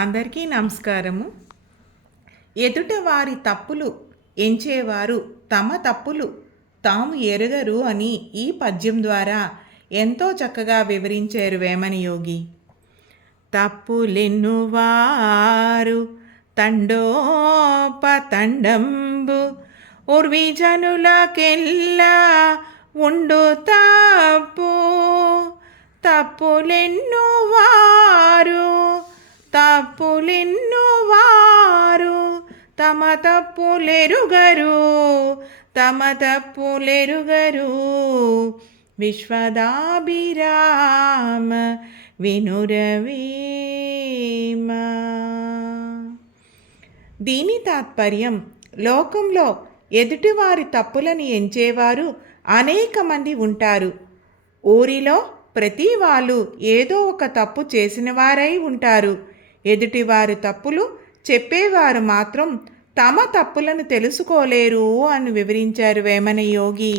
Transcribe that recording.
అందరికీ నమస్కారము. ఎదుట వారి తప్పులు ఎంచేవారు తమ తప్పులు తాము ఎరుగరు అని ఈ పద్యం ద్వారా ఎంతో చక్కగా వివరించారు వేమన యోగి. తప్పులెన్నువారు తండోపతండంబు ఉర్విజనులకెల్లా ఉండు తప్పులెన్నువారు తమ తప్పులెరుగరు విశ్వదాభిరామ వినురవేమ. దీని తాత్పర్యం, లోకంలో ఎదుటివారి తప్పులను ఎంచేవారు అనేక మంది ఉంటారు. ఊరిలో ప్రతి వాళ్ళు ఏదో ఒక తప్పు చేసిన వారై ఉంటారు. ఎదుటివారి తప్పులు చెప్పేవారు మాత్రం తమ తప్పులను తెలుసుకోలేరు అని వివరించారు వేమన యోగి.